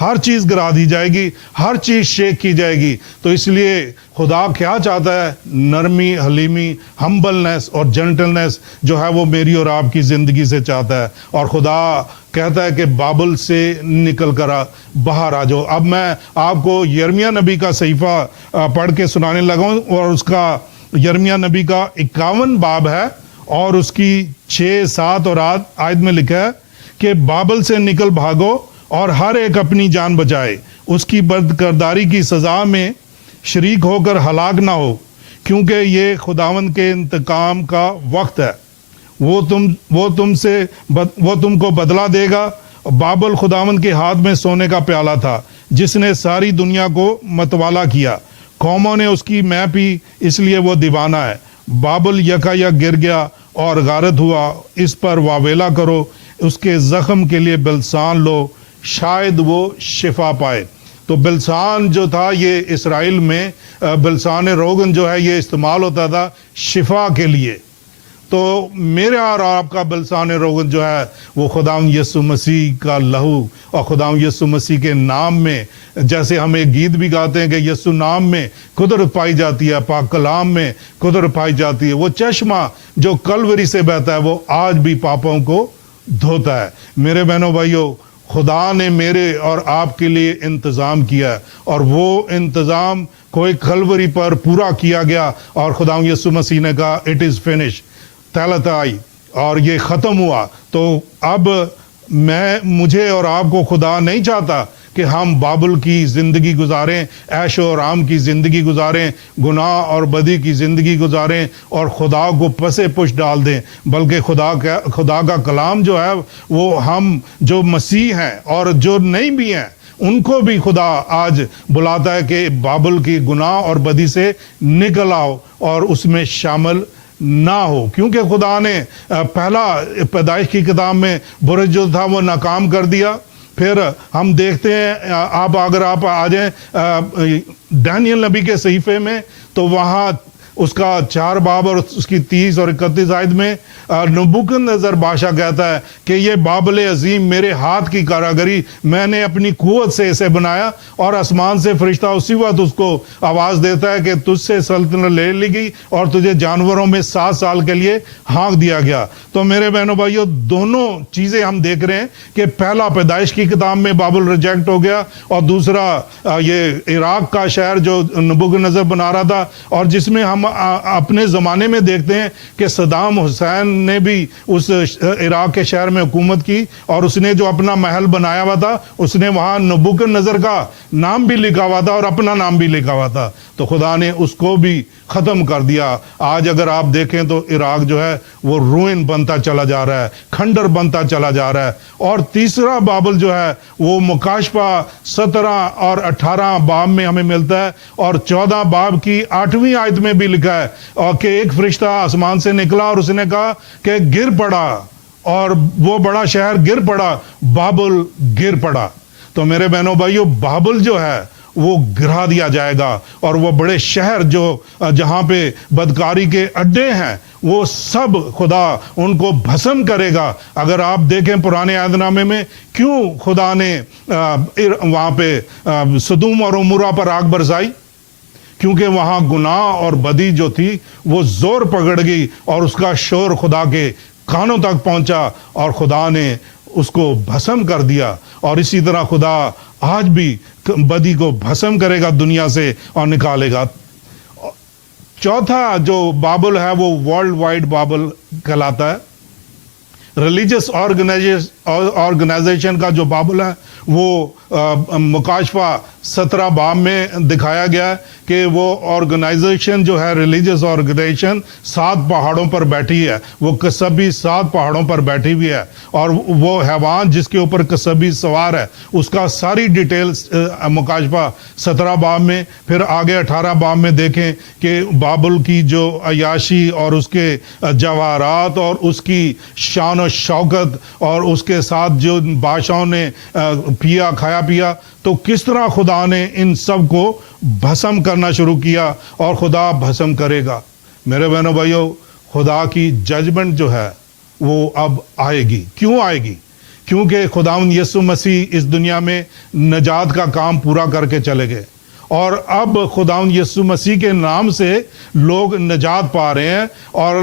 ہر چیز گرا دی جائے گی، ہر چیز شیک کی جائے گی۔ تو اس لیے خدا کیا چاہتا ہے؟ نرمی، حلیمی، ہمبلنس اور جنٹلنس جو ہے وہ میری اور آپ کی زندگی سے چاہتا ہے۔ اور خدا کہتا ہے کہ بابل سے نکل کر باہر آ جاؤ۔ اب میں آپ کو یرمیہ نبی کا صحیفہ پڑھ کے سنانے لگا ہوں، اور اس کا یرمیہ نبی کا 51 باب ہے، اور اس کی 6، 7 اور 8 آیت میں لکھا ہے کہ بابل سے نکل بھاگو اور ہر ایک اپنی جان بچائے، اس کی بدکرداری کی سزا میں شریک ہو کر ہلاک نہ ہو، کیونکہ یہ خداوند کے انتقام کا وقت ہے، وہ تم کو بدلہ دے گا۔ بابل خداوند کے ہاتھ میں سونے کا پیالہ تھا، جس نے ساری دنیا کو متوالا کیا، قوموں نے اس کی مے پی، اس لیے وہ دیوانہ ہے۔ بابل یکا یک گر گیا اور غارت ہوا، اس پر واویلا کرو، اس کے زخم کے لیے بلسان لو، شاید وہ شفا پائے۔ تو بلسان جو تھا، یہ اسرائیل میں بلسان روغن جو ہے یہ استعمال ہوتا تھا شفا کے لیے۔ تو میرا اور آپ کا بلسان روغن جو ہے وہ خداوند یسوع مسیح کا لہو اور خداوند یسوع مسیح کے نام میں، جیسے ہم ایک گیت بھی گاتے ہیں کہ یسوع نام میں قدرت پائی جاتی ہے، پاک کلام میں قدرت پائی جاتی ہے۔ وہ چشمہ جو کلوری سے بہتا ہے وہ آج بھی پاپوں کو دھوتا ہے۔ میرے بہنوں بھائیوں، خدا نے میرے اور آپ کے لیے انتظام کیا ہے، اور وہ انتظام کوئی کلوری پر پورا کیا گیا، اور خداوند یسوع مسیح نے کہا اٹ از فنش، تلت آئی، اور یہ ختم ہوا۔ تو اب مجھے اور آپ کو خدا نہیں چاہتا کہ ہم بابل کی زندگی گزاریں، عیش و آرام کی زندگی گزاریں، گناہ اور بدی کی زندگی گزاریں اور خدا کو پسے پش ڈال دیں، بلکہ خدا کا کلام جو ہے وہ ہم جو مسیح ہیں اور جو نہیں بھی ہیں ان کو بھی خدا آج بلاتا ہے کہ بابل کی گناہ اور بدی سے نکل آؤ اور اس میں شامل نہ ہو، کیونکہ خدا نے پہلا پیدائش کی کتاب میں برج جو تھا وہ ناکام کر دیا۔ پھر ہم دیکھتے ہیں، اگر آپ آ جائیں دانیل نبی کے صحیفے میں، تو وہاں اس کا 4 باب اور اس کی 30 اور 31 آیت میں نبوکدنیزر بادشاہ کہتا ہے کہ یہ بابل عظیم میرے ہاتھ کی کاراگری، میں نے اپنی قوت سے اسے بنایا، اور آسمان سے فرشتہ اسی وقت اس کو آواز دیتا ہے کہ تجھ سے سلطنت لے لی گئی اور تجھے جانوروں میں 7 سال کے لیے ہانک دیا گیا۔ تو میرے بہنوں بھائیوں، دونوں چیزیں ہم دیکھ رہے ہیں کہ پہلا پیدائش کی کتاب میں بابل ریجیکٹ ہو گیا، اور دوسرا یہ عراق کا شہر جو نبوکدنیزر بنا رہا تھا، اور جس میں ہم اپنے زمانے میں دیکھتے ہیں کہ صدام حسین نے بھی اس عراق کے شہر میں حکومت کی، اور اس نے جو اپنا محل بنایا ہوا تھا اس نے وہاں نبوکدنیزر کا نام بھی لکھا ہوا تھا اور اپنا نام بھی لکھا ہوا تھا، تو خدا نے اس کو بھی ختم کر دیا۔ آج اگر آپ دیکھیں تو عراق جو ہے وہ روئن بنتا چلا جا رہا ہے، کھنڈر بنتا چلا جا رہا ہے۔ اور تیسرا بابل جو ہے وہ مکاشفہ 17 اور 18 باب میں ہمیں ملتا ہے، اور 14 باب کی 8ویں آیت میں بھی لکھا ہے اور کہ ایک فرشتہ آسمان سے نکلا اور اس نے کہا کہ گر پڑا، اور وہ بڑا شہر گر پڑا، بابل گر پڑا۔ تو میرے بہنوں بھائیوں، بابل جو ہے وہ گرا دیا جائے گا، اور وہ بڑے شہر جو جہاں پہ بدکاری کے اڈے ہیں وہ سب خدا ان کو بھسم کرے گا۔ اگر آپ دیکھیں پرانے عہد نامے میں کیوں خدا نے وہاں پہ سدوم اور عمورہ پر آگ برسائی، کیونکہ وہاں گناہ اور بدی جو تھی وہ زور پکڑ گئی، اور اس کا شور خدا کے کانوں تک پہنچا، اور خدا نے اس کو بھسم کر دیا۔ اور اسی طرح خدا آج بھی بدی کو بھسم کرے گا دنیا سے اور نکالے گا۔ چوتھا جو بابل ہے وہ ورلڈ وائڈ بابل کہلاتا ہے۔ ریلیجس آرگنائزیشن کا جو بابل ہے وہ مکاشفہ 17 باب میں دکھایا گیا ہے کہ وہ آرگنائزیشن جو ہے، ریلیجس آرگنائزیشن 7 پہاڑوں پر بیٹھی ہے، وہ کسبی 7 پہاڑوں پر بیٹھی ہوئی ہے، اور وہ حیوان جس کے اوپر کسبی سوار ہے اس کا ساری ڈیٹیلز مکاشفہ 17 باب میں۔ پھر آگے 18 باب میں دیکھیں کہ بابل کی جو عیاشی اور اس کے جواہرات اور اس کی شان و شوکت اور اس کے ساتھ جو بادشاہوں نے پیا کھایا پیا، تو کس طرح خدا نے ان سب کو بھسم کرنا شروع کیا، اور خدا بھسم کرے گا۔ میرے بہنوں بھائیوں، خدا کی ججمنٹ جو ہے وہ اب آئے گی۔ کیوں آئے گی؟ کیونکہ خداوند یسوع مسیح اس دنیا میں نجات کا کام پورا کر کے چلے گئے، اور اب خداوند یسوع مسیح کے نام سے لوگ نجات پا رہے ہیں، اور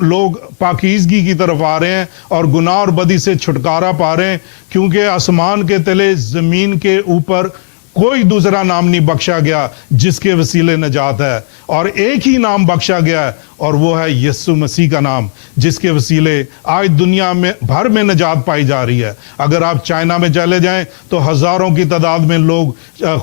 لوگ پاکیزگی کی طرف آ رہے ہیں، اور گناہ اور بدی سے چھٹکارا پا رہے ہیں، کیونکہ آسمان کے تلے زمین کے اوپر کوئی دوسرا نام نہیں بخشا گیا جس کے وسیلے نجات ہے، اور ایک ہی نام بخشا گیا ہے، اور وہ ہے یسوع مسیح کا نام، جس کے وسیلے آج دنیا میں بھر میں نجات پائی جا رہی ہے۔ اگر آپ چائنا میں چلے جائیں تو ہزاروں کی تعداد میں لوگ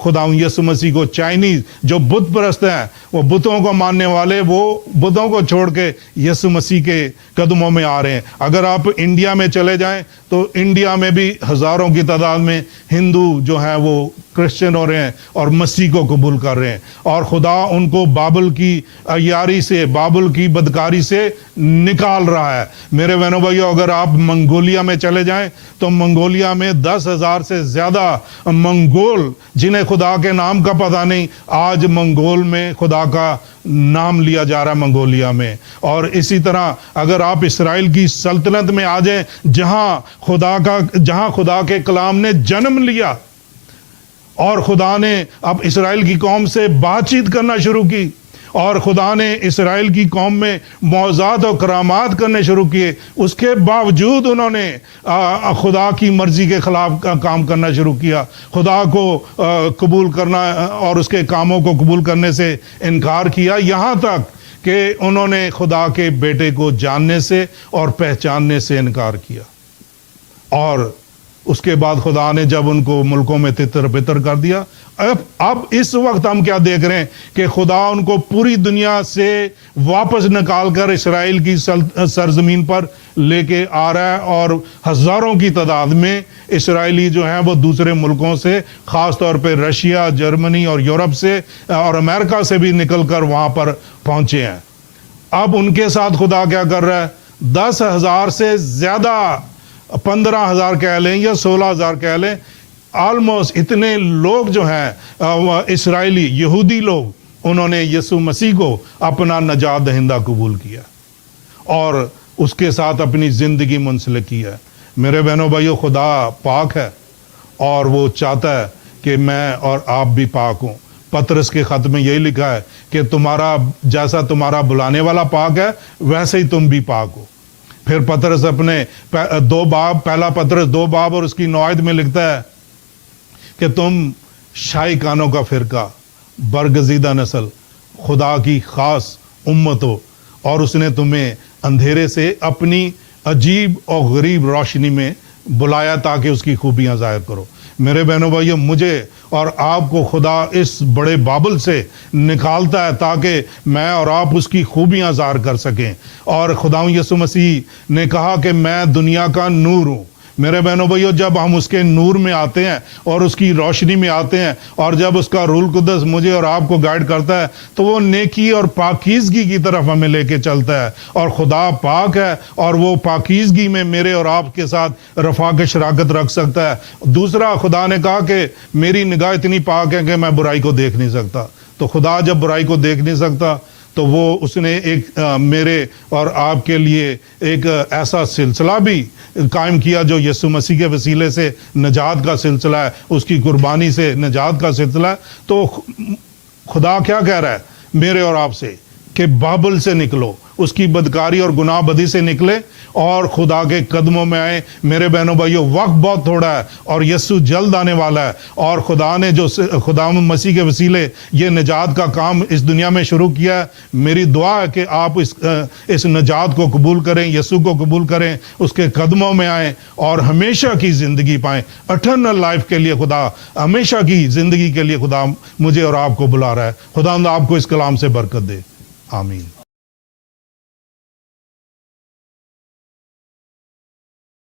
خداوند یسوع مسیح کو، چائنیز جو بت پرست ہیں، وہ بتوں کو ماننے والے، وہ بتوں کو چھوڑ کے یسوع مسیح کے قدموں میں آ رہے ہیں۔ اگر آپ انڈیا میں چلے جائیں تو انڈیا میں بھی ہزاروں کی تعداد میں ہندو جو ہیں وہ کرسچن ہو رہے ہیں اور مسیح کو قبول کر رہے ہیں، اور خدا ان کو بابل کی عیاری سے، بابل کی بدکاری سے نکال رہا ہے۔ میرے بہنوں بھائیو، اگر آپ منگولیا میں چلے جائیں تو منگولیا میں 10,000 سے زیادہ منگول جنہیں خدا کے نام کا پتہ نہیں، آج منگول میں خدا کا نام لیا جا رہا ہے منگولیا میں۔ اور اسی طرح اگر آپ اسرائیل کی سلطنت میں آ جائیں، جہاں خدا کے کلام نے جنم لیا، اور خدا نے اب اسرائیل کی قوم سے بات چیت کرنا شروع کی، اور خدا نے اسرائیل کی قوم میں معجزات اور کرامات کرنے شروع کیے، اس کے باوجود انہوں نے خدا کی مرضی کے خلاف کام کرنا شروع کیا، خدا کو قبول کرنا اور اس کے کاموں کو قبول کرنے سے انکار کیا، یہاں تک کہ انہوں نے خدا کے بیٹے کو جاننے سے اور پہچاننے سے انکار کیا۔ اور اس کے بعد خدا نے جب ان کو ملکوں میں تتر بتر کر دیا، اب اس وقت ہم کیا دیکھ رہے ہیں کہ خدا ان کو پوری دنیا سے واپس نکال کر اسرائیل کی سرزمین پر لے کے آ رہا ہے، اور ہزاروں کی تعداد میں اسرائیلی جو ہیں وہ دوسرے ملکوں سے، خاص طور پہ رشیا، جرمنی اور یورپ سے اور امریکہ سے بھی نکل کر وہاں پر پہنچے ہیں۔ اب ان کے ساتھ خدا کیا کر رہا ہے؟ 10,000 سے زیادہ، 15,000 کہہ لیں یا 16,000 کہہ لیں، آلموسٹ اتنے لوگ جو ہیں اسرائیلی یہودی لوگ، انہوں نے یسوع مسیح کو اپنا نجات دہندہ قبول کیا اور اس کے ساتھ اپنی زندگی منسلک کی ہے۔ میرے بہنوں بھائیوں، خدا پاک ہے اور وہ چاہتا ہے کہ میں اور آپ بھی پاک ہوں۔ پطرس کے خط میں یہی لکھا ہے کہ جیسا تمہارا بلانے والا پاک ہے، ویسے ہی تم بھی پاک ہو۔ پھر پطرس اپنے پہلا پطرس 2 باب اور اس کی 9 آیت میں لکھتا ہے کہ تم شاہی کانوں کا فرقہ، برگزیدہ نسل، خدا کی خاص امت ہو، اور اس نے تمہیں اندھیرے سے اپنی عجیب اور غریب روشنی میں بلایا تاکہ اس کی خوبیاں ظاہر کرو۔ میرے بہنوں بھائیوں، مجھے اور آپ کو خدا اس بڑے بابل سے نکالتا ہے تاکہ میں اور آپ اس کی خوبیاں ظاہر کر سکیں۔ اور خداوند یسوع مسیح نے کہا کہ میں دنیا کا نور ہوں۔ میرے بہنوں بھائیوں، جب ہم اس کے نور میں آتے ہیں اور اس کی روشنی میں آتے ہیں، اور جب اس کا روح القدس مجھے اور آپ کو گائیڈ کرتا ہے، تو وہ نیکی اور پاکیزگی کی طرف ہمیں لے کے چلتا ہے، اور خدا پاک ہے اور وہ پاکیزگی میں میرے اور آپ کے ساتھ رفاقت شراکت رکھ سکتا ہے۔ دوسرا، خدا نے کہا کہ میری نگاہ اتنی پاک ہے کہ میں برائی کو دیکھ نہیں سکتا۔ تو خدا جب برائی کو دیکھ نہیں سکتا تو اس نے ایک میرے اور آپ کے لیے ایک ایسا سلسلہ بھی قائم کیا جو یسوع مسیح کے وسیلے سے نجات کا سلسلہ ہے، اس کی قربانی سے نجات کا سلسلہ ہے۔ تو خدا کیا کہہ رہا ہے میرے اور آپ سے کہ بابل سے نکلو، اس کی بدکاری اور گناہ بدی سے نکلے اور خدا کے قدموں میں آئے۔ میرے بہنوں بھائیوں، وقت بہت تھوڑا ہے اور یسوع جلد آنے والا ہے، اور خدا نے جو خدا مسیح کے وسیلے یہ نجات کا کام اس دنیا میں شروع کیا ہے، میری دعا ہے کہ آپ اس نجات کو قبول کریں، یسوع کو قبول کریں، اس کے قدموں میں آئیں اور ہمیشہ کی زندگی پائیں۔ اٹرنل لائف کے لیے خدا، ہمیشہ کی زندگی کے لیے خدا مجھے اور آپ کو بلا رہا ہے۔ خدا آپ کو اس کلام سے برکت دے، آمین۔